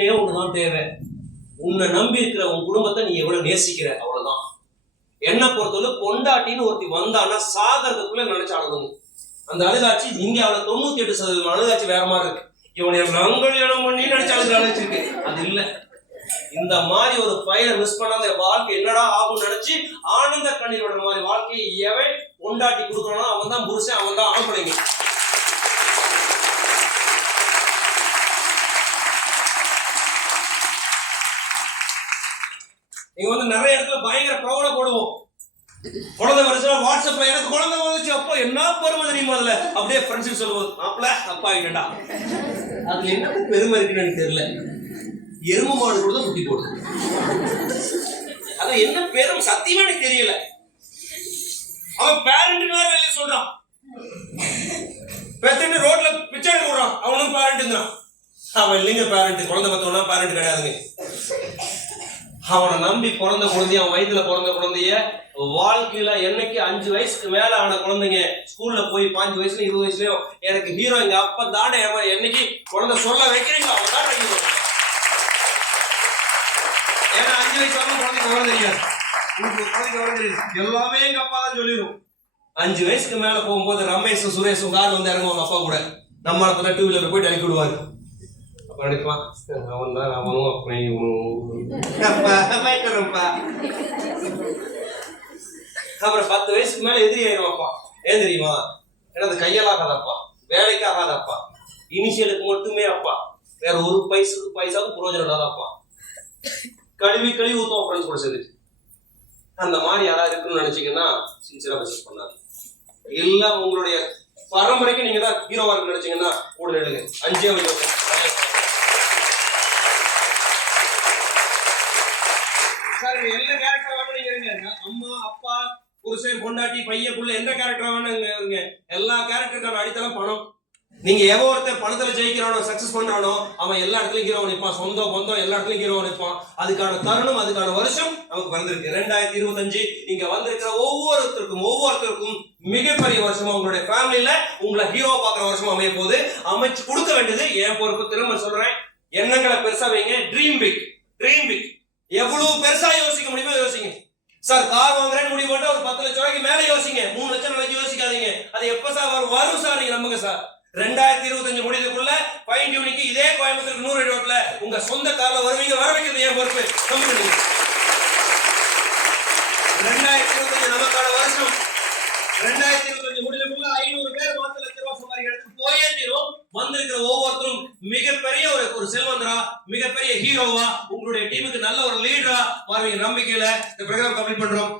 ஒண்ணுதான் தேவை. உன்னை நம்பி இருக்கிற உன் குடும்பத்தை நீ எவ்வளவு நேசிக்கிற, அவ்வளவுதான். என்ன பொறுத்தவரை பொண்டாட்டின்னு ஒருத்தி வந்தான்னா சாகிறதுக்குள்ள நினைச்சு அழுகணும். அந்த அழுகாட்சி இங்க அவளை 98% அழுகாட்சி வேற மாதிரி இருக்கு. இவனை நங்கல்யாணம் பண்ணி நினைச்சு அழுகிற அழைச்சிருக்கு. அது இல்ல. இந்த மாதிரி ஒரு பையனை மிஸ் பண்ணாத வாழ்க்கை என்னடா ஆகும்னு நினைச்சு ஆனந்த கண்ணீரோட மாதிரி வாழ்க்கையை எவன் பொண்டாட்டி கொடுக்கறானோ அவன் தான் புருஷன், அவன் தான் ஆம்பளைங்க. நீங்க வந்து நிறைய இடத்துல பயங்கர ப்ரௌடா போடுவோம். குழந்தை வருஷம் வாட்ஸ்அப்ல எனக்கு குழந்தை வந்துச்சு, அப்போ என்ன பெருமை தெரியுமா? அதுல அப்படியே ஃப்ரெண்ட்ஸுக்கு சொல்லுவோம், மாப்பிள்ள அப்பா ஆகிட்டா. அதுல என்ன பெருமை இருக்குன்னு எனக்கு தெரியல. எருமை மாடு கூட தான் குட்டி போடுது. அது என்ன பெரும் சத்தியமா எனக்கு தெரியல. அவன் பேரண்ட் வேற வெளியே சொல்றான், பெத்துட்டு ரோட்ல பிச்சை எடுக்க விடுறான், அவனும் பேரண்ட் தான். அவன் இல்லைங்க பேரண்ட், குழந்தை பத்தவனா பேரண்ட் கிடையாதுங்க. அவனை நம்பி பிறந்த குழந்தைய, அவன் வயிற்றுல பிறந்த குழந்தைய வாழ்க்கையில என்னைக்கு 5 வயசுக்கு மேல ஆன குழந்தைங்க ஸ்கூல்ல போய் 5 வயசுல 20 வயசுலயும் எனக்கு ஹீரோ எங்க அப்ப தானே என்னைக்கு குழந்தை சொல்ல வைக்கிறீங்க அவன் தான் ஹீரோ. ஏன்னா 5 வயசு வரணும் குழந்தைக்கு வர தெரியாது, குழந்தைக்கு வர தெரியாது, எல்லாமே எங்க அப்பா தான் சொல்லிடும். 5 வயசுக்கு மேல போகும்போது ரமேஷும் சுரேஷும் கார் வந்து இறங்குவாங்க அப்பா கூட. நம்ம இடத்துல 2 வீலர் போயிட்டு அனுப்பி விடுவாரு. நினைப்பான் அவன் தான் அவனும் அப்புறம் 10 வயசுக்கு மேல எதிரி ஆயிடுவாப்பா. ஏன் தெரியுமா? ஏன்னா அது கையாலாகாதப்பா, வேலைக்கு ஆகாதப்பா, இனிஷியலுக்கு மட்டுமே அப்பா, வேற ஒரு பைசாவுக்கு புரோஜனம் இல்லாதப்பா. கழுவி ஊத்துவோம் ஃப்ரெண்ட்ஸ் கூட சேர்ந்து. அந்த மாதிரி யாராவது இருக்குன்னு நினைச்சீங்கன்னா சின்சியரா பிசினஸ் பண்ணாது. எல்லாம் உங்களுடைய பரம்பரைக்கு நீங்க தான் ஹீரோவா இருக்கு நினைச்சீங்கன்னா கூட நில்லுங்க. 5 வயசு எந்த கேரக்டர் வேணும் நீங்க இருங்க. அம்மா அப்பா புருஷன் பொண்டாட்டி பையன் புள்ள எந்த கேரக்டர் வேணும் இருங்க. எல்லா கேரக்டருக்கான அடித்தளம் பணம். நீங்க எவன் ஒருத்தர் பணத்துல ஜெயிக்கிறானோ சக்சஸ் பண்றானோ அவன் எல்லா இடத்துலயும் ஹீரோ நிற்பான். சொந்த பந்தம் எல்லா இடத்துலயும் ஹீரோ நிற்பான். அதுக்கான தருணம், அதுக்கான வருஷம் நமக்கு வந்திருக்கு 2025. இங்க வந்திருக்கிற ஒவ்வொருத்தருக்கும் மிகப்பெரிய வருஷமா உங்களுடைய ஃபேமிலியில உங்களை ஹீரோ பாக்குற வருஷமா அமைய போது அமைச்சு கொடுக்க வேண்டியது என் பொறுப்பு. திரும்ப சொல்றேன், எண்ணங்களை பெருசா வைங்க. Dream big. எவ்வளவு பெருசா யோசிக்க முடியுமோ யோசிங்க. சார் கார் வாங்குறேன்னு முடிவு பண்ணா ஒரு 10 லட்சம் ரூபாய்க்கு மேல யோசிங்க. 3 லட்சம் நாளைக்கு யோசிக்காதீங்க. அது எப்ப சார் வரும் சார், நீங்க நம்புங்க சார். 2025 முடிவுக்குள்ள ஃபைன் டியூனிங்க்கு இதே கோயம்புத்தூர் 100 ரோட்ல உங்க சொந்த கார்ல வருவீங்க. வர வைக்கிறது என் பொறுப்பு. நம்புங்க. 2025 நமக்கான வருஷம். 2025 முடிவுக்குள்ள 500 பேர் 10 லட்சம் ரூபாய் சம்பாதிக்கிறதுக்கு போயே தீரும். வந்திருக்கிற ஒவ்வொருத்தரும் மிகப்பெரிய ஒரு செல்வந்தரா, மிகப்பெரிய ஹீரோவா, உங்களுடைய டீமுக்கு நல்ல ஒரு லீடரா வருவீங்க நம்பிக்கையில இந்த ப்ரோக்ராம் கம்ப்ளீட் பண்றோம்.